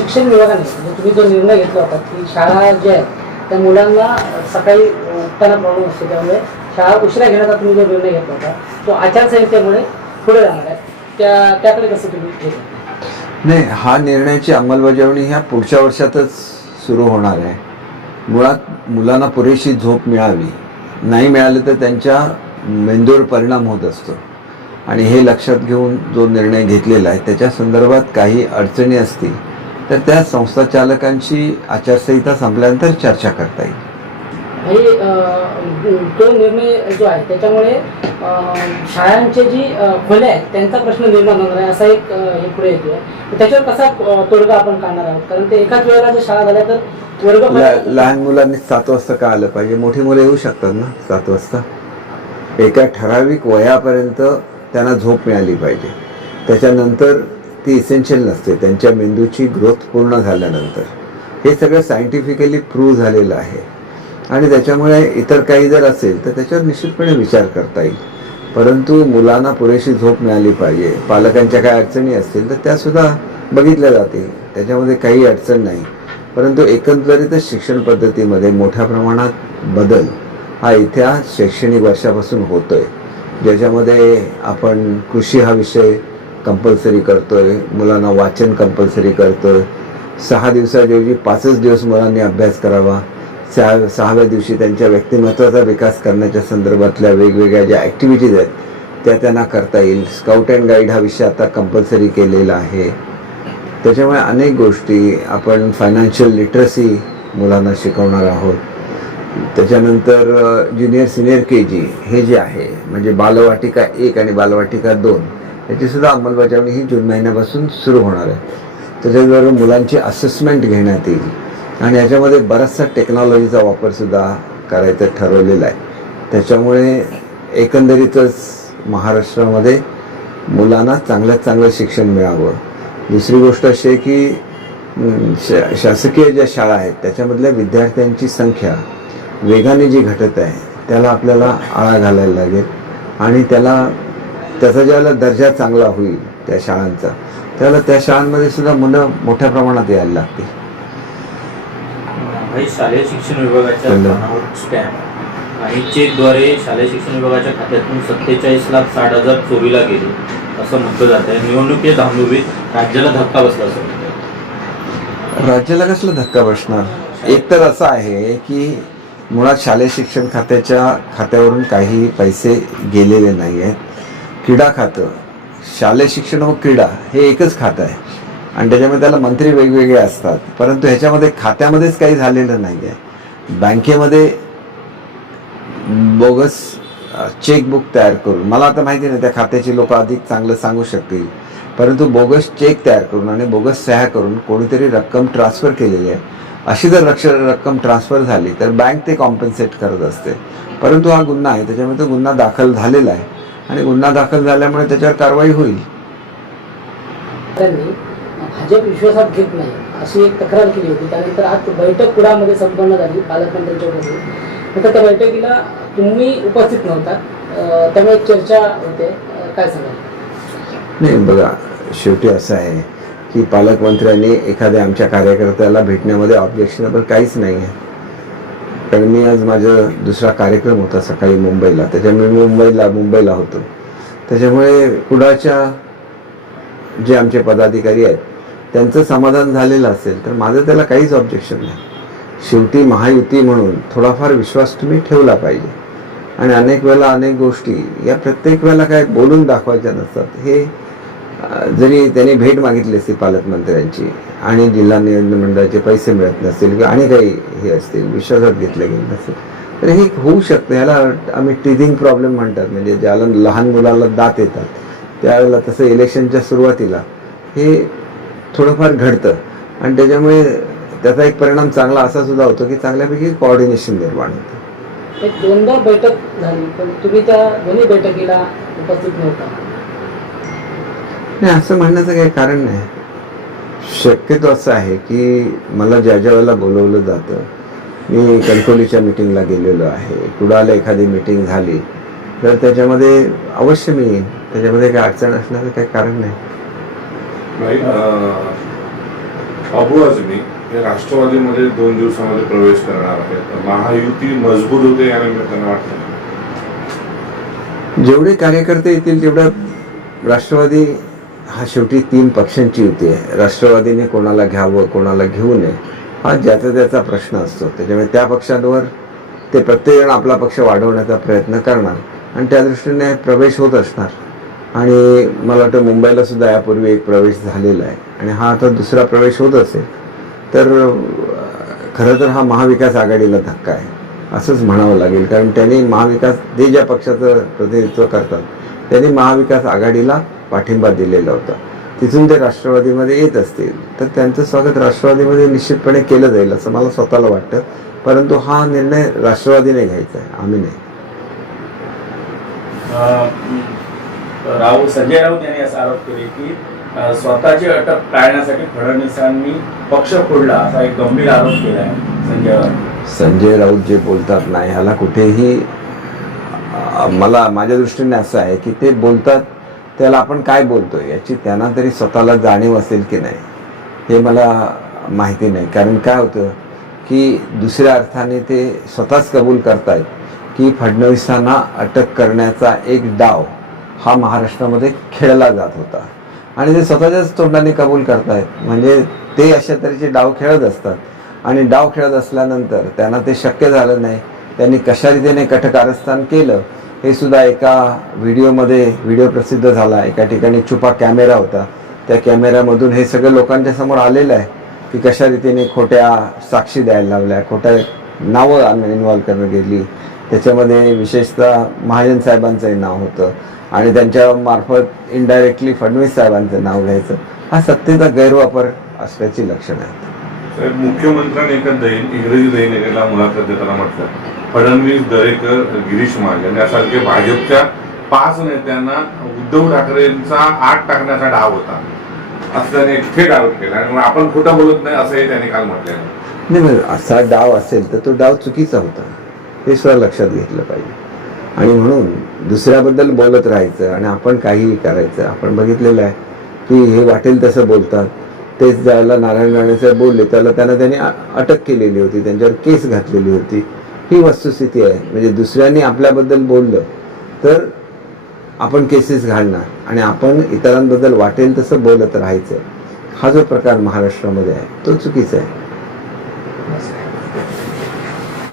शिक्षण विभागाने म्हणजे तुम्ही जो निर्णय घेतला होता की शाळा ज्या आहेत त्या मुलांना सकाळी उठताना प्रॉब्लेम असतो. त्यामुळे शाळा उशिरा घेण्याचा तुम्ही जो निर्णय घेतला होता तो आचारसंहितेमुळे पुढे जाणार आहे. त्या त्याकडे कसं तुम्ही घेतलं नाही हा निर्णयाची अंमलबजावणी ह्या पुढच्या वर्षातच सुरू होणार आहे. मुळात मुलांना पुरेशी झोप मिळावी. नाही मिळाली तर त्यांच्या मेंदूवर परिणाम होत असतो. आणि हे लक्षात घेऊन जो निर्णय घेतलेला आहे त्याच्या संदर्भात काही अडचणी असतील तर त्या संस्था चालकांशी आचारसंहिता संपल्यानंतर चर्चा करता येईल. आणि तो निर्णय जो आहे त्याच्यामुळे शाळांचे जी खोल्या आहेत त्यांचा प्रश्न निर्माण होणार आहे असा एक हे पुढे येतोय. त्याच्यावर कसा तोडगा आपण काढणार आहोत? कारण ते एकाच वेळेला जर शाळा झाल्या तर वर्ग लहान मुलांनी सात वाजता का आलं पाहिजे? मोठी मुलं येऊ शकतात ना सात वाजता? एका ठराविक वयापर्यंत त्यांना झोप मिळाली पाहिजे. त्याच्यानंतर ती इसेन्शियल नसते. त्यांच्या मेंदूची ग्रोथ पूर्ण झाल्यानंतर. हे सगळं सायंटिफिकली प्रूव्ह झालेलं आहे. आणि त्याच्यामुळे इतर काही जर असेल तर त्याच्यावर निश्चितपणे विचार करता येईल. परंतु मुलांना पुरेशी झोप मिळाली पाहिजे. पालकांच्या काही अडचणी असतील तर त्यासुद्धा बघितल्या जातील. त्याच्यामध्ये काही अडचण नाही. परंतु एकंदरीतच शिक्षण पद्धतीमध्ये मोठ्या प्रमाणात बदल हा इथ्या शैक्षणिक वर्षापासून होतो आहे ज्याच्यामध्ये आपण कृषी हा विषय कंपल्सरी करतो आहे मुलांना वाचन कंपल्सरी करतो आहे सहा दिवसाऐवजी पाचच दिवस मुलांनी अभ्यास करावा. सहा सहाव्या दिवशी त्यांच्या व्यक्तिमत्वाचा विकास करण्याच्या संदर्भातल्या वेगवेगळ्या ज्या ॲक्टिव्हिटीज आहेत त्या त्यांना करता येईल. स्काउट अँड गाईड हा विषय आता कंपल्सरी केलेला आहे. त्याच्यामुळे अनेक गोष्टी आपण फायनान्शियल लिटरसी मुलांना शिकवणार आहोत. त्याच्यानंतर ज्युनियर सिनियर के जी हे जे आहे म्हणजे बालवाटिका एक आणि बालवाटिका दोन याचीसुद्धा अंमलबजावणी ही जून महिन्यापासून सुरू होणार आहे. त्याच्याबरोबर मुलांची असेसमेंट घेण्यात येईल. आणि याच्यामध्ये बराचसा टेक्नॉलॉजीचा वापरसुद्धा करायचं ठरवलेला आहे. त्याच्यामुळे एकंदरीतच महाराष्ट्रामध्ये मुलांना चांगल्यात चांगलं शिक्षण मिळावं. दुसरी गोष्ट अशी आहे की शा शासकीय ज्या शाळा आहेत त्याच्यामधल्या विद्यार्थ्यांची संख्या वेगाने जी घटत आहे त्याला आपल्याला आळा घालायला लागेल. आणि त्याला त्याचा ज्यावेळेला दर्जा चांगला होईल त्या शाळांचा त्यावेळेला त्या शाळांमध्ये सुद्धा मुलं मोठ्या प्रमाणात यायला लागतील. काही शालेय शिक्षण विभागाच्या स्टॅम्प आणि चेकद्वारे शालेय शिक्षण विभागाच्या खात्यातून सत्तेचाळीस लाख साठ हजार चोरीला गेले असं म्हटलं जात आहे. निवडणुकीच्या धामधुमीत राज्याला धक्का बसला असं राज्याला कसला धक्का बसणार? एक तर असं आहे की मुळात शालेय शिक्षण खात्याच्या खात्यावरून काही पैसे गेलेले नाही आहेत क्रीडा खातं. शालेय शिक्षण हो व क्रीडा हे एकच खातं आहे. आणि त्याच्यामध्ये त्याला मंत्री वेगवेगळे असतात. परंतु ह्याच्यामध्ये खात्यामध्येच काही झालेलं नाही आहे बँकेमध्ये बोगस चेकबुक तयार करून मला आता माहिती नाही त्या खात्याची लोक अधिक चांगलं सांगू शकतील. परंतु बोगस चेक तयार करून आणि बोगस सह्या करून कोणीतरी रक्कम ट्रान्सफर केलेली आहे. अशी जर रक्ष रक्कम ट्रान्सफर झाली तर बँक ते कॉम्पन्सेट करत असते. परंतु हा गुन्हा आहे त्याच्यामुळे तो गुन्हा दाखल झालेला आहे. आणि गुन्हा दाखल झाल्यामुळे त्याच्यावर कारवाई होईल. त्यांनी भाजप विश्वासात घेत नाही अशी एक तक्रार केली होती. त्यानंतर आज बैठक कुडामध्ये संपन्न झाली पालकमंत्र्यांच्या त्या बैठकीला तुम्ही उपस्थित नव्हता. त्यामुळे चर्चा होते. काय सांगाल? नाही बघा शेवटी असं आहे की पालकमंत्र्यांनी एखाद्या आमच्या कार्यकर्त्याला भेटण्यामध्ये ऑब्जेक्शनेबल काहीच नाही आहे. कारण मी आज माझा दुसरा कार्यक्रम होता सकाळी मुंबईला. त्याच्यामुळे मी मुंबईला मुंबईला होतो. त्याच्यामुळे कुडाच्या जे आमचे पदाधिकारी आहेत त्यांचं समाधान झालेलं असेल तर माझं त्याला काहीच ऑब्जेक्शन नाही. शेवटी महायुती म्हणून थोडाफार विश्वास तुम्ही ठेवला पाहिजे. आणि अनेक वेळेला अनेक गोष्टी या प्रत्येक वेळेला काय बोलून दाखवायच्या नसतात हे जरी त्यांनी भेट मागितली असती पालकमंत्र्यांची आणि जिल्हा नियोजन मंडळाचे पैसे मिळत नसतील किंवा आणि काही हे असतील विश्वासात घेतलं गेलं नसेल तर हे होऊ शकतं. ह्याला आम्ही टिझिंग प्रॉब्लेम म्हणतात. म्हणजे ज्याला लहान मुलाला दात येतात त्यावेळेला तसं इलेक्शनच्या सुरुवातीला हे थोडंफार घडतं. आणि त्याच्यामुळे त्याचा एक परिणाम चांगला असा सुद्धा होतो की चांगल्यापैकी कोऑर्डिनेशन निर्माण होतं. एक दोनदा बैठक झाली पण तुम्ही त्या दोन्ही बैठकीला उपस्थित नव्हता. नाही असं म्हणण्याचं काही कारण नाही. शक्यतो असं आहे की मला ज्या ज्या वेळेला बोलवलं जातं मी कणकोलीच्या मिटिंगला गेलेलो आहे कुडाला एखादी मिटिंग झाली तर त्याच्यामध्ये अवश्य मी येईन त्याच्यामध्ये काही अडचण असण्याचं काही कारण नाही. हे राष्ट्रवादीमध्ये दोन दिवसामध्ये प्रवेश करणार आहेत महायुती मजबूत होते वाटतं जेवढे कार्यकर्ते येतील तेवढं राष्ट्रवादी हा शेवटी तीन पक्षांची युती आहे. राष्ट्रवादीने कोणाला घ्यावं कोणाला घेऊ नये हा ज्याचा त्याचा प्रश्न असतो. त्याच्यामुळे त्या पक्षांवर ते प्रत्येकजण आपला पक्ष वाढवण्याचा प्रयत्न करणार आणि त्या दृष्टीने प्रवेश होत असणार. आणि मला वाटतं मुंबईला सुद्धा यापूर्वी एक प्रवेश झालेला आहे. आणि हा आता दुसरा प्रवेश होत असेल तर खरं तर हा महाविकास आघाडीला धक्का आहे. असंच म्हणावं लागेल. कारण त्यांनी महाविकास जे ज्या पक्षाचं प्रतिनिधित्व करतात त्यांनी महाविकास आघाडीला पाठिंबा दिलेला होता. तिथून ते राष्ट्रवादीमध्ये येत असतील तर त्यांचं स्वागत राष्ट्रवादीमध्ये निश्चितपणे केलं जाईल असं मला स्वतःला वाटतं. परंतु हा निर्णय राष्ट्रवादीने घ्यायचा आहे आम्ही नाही. संजय राऊत यांनी असा आरोप केले की स्वतःची अटक टाळण्यासाठी फडणवीसांनी पक्ष फोडला असा एक गंभीर आरोप केला आहे संजय राऊत. संजय राऊत जे बोलतात ना ह्याला कुठेही मला माझ्या दृष्टीने असं आहे की ते बोलतात त्याला आपण काय बोलतोय याची त्यांना तरी स्वतःला जाणीव असेल की नाही हे मला माहिती नाही. कारण काय होतं की दुसऱ्या अर्थाने ते स्वतःच कबूल करतायत की फडणवीसांना अटक करण्याचा एक डाव हा महाराष्ट्रामध्ये खेळला जात होता. आणि ते स्वतःच्याच तोंडाने कबूल करतायत. म्हणजे ते अशा तऱ्हेचे डाव खेळत असतात. आणि डाव खेळत असल्यानंतर त्यांना ते शक्य झालं नाही. त्यांनी कशा रीतीने कटकारस्थान केलं? हे सुद्धा एका व्हिडिओमध्ये व्हिडिओ प्रसिद्ध झाला. एका ठिकाणी छुपा कॅमेरा होता. त्या कॅमेऱ्यामधून हे सगळं लोकांच्या समोर आलेलं आहे की कशा रीतीने खोट्या साक्षी द्यायला लावल्या खोट्या नावं इन्व्हॉल्व करणं गेली. त्याच्यामध्ये विशेषतः महाजन साहेबांचंही नाव होतं आणि त्यांच्या मार्फत इनडायरेक्टली फडणवीस साहेबांचं नाव घ्यायचं. हा सत्तेचा गैरवापर असल्याची लक्षणं आहेत. मुख्यमंत्र्यांनी एका दैन इंग्रजी दैनिकाला मुलाखत देताना म्हटलं. फडणवीस दरेकर गिरीश महाजन यासारखे भाजपच्या पाच नेत्यांना उद्धव ठाकरेंचा आठ टाकण्याचा डाव होता. असं त्याने थेट आरोप केला आणि मग आपण खोटं बोलत नाही असंही त्याने काल म्हटलेलं नाही असा डाव असेल तर तो डाव चुकीचा होता. हे सुद्धा लक्षात घेतलं पाहिजे. आणि म्हणून दुसऱ्याबद्दल बोलत राहायचं आणि आपण काहीही करायचं आपण बघितलेलं आहे की हे वाटेल तसं बोलतात. तेच ज्याला नारायण राणेसाहेब बोलले त्याला त्यांना त्यांनी अटक केलेली होती त्यांच्यावर केस घातलेली होती. ही वस्तुस्थिती आहे. म्हणजे दुसऱ्यांनी आपल्याबद्दल बोललं तर आपण केसेस घालणार आणि आपण इतरांबद्दल वाटेल तसं बोलत राहायचं. हा जो प्रकार महाराष्ट्रामध्ये आहे तो चुकीचा आहे.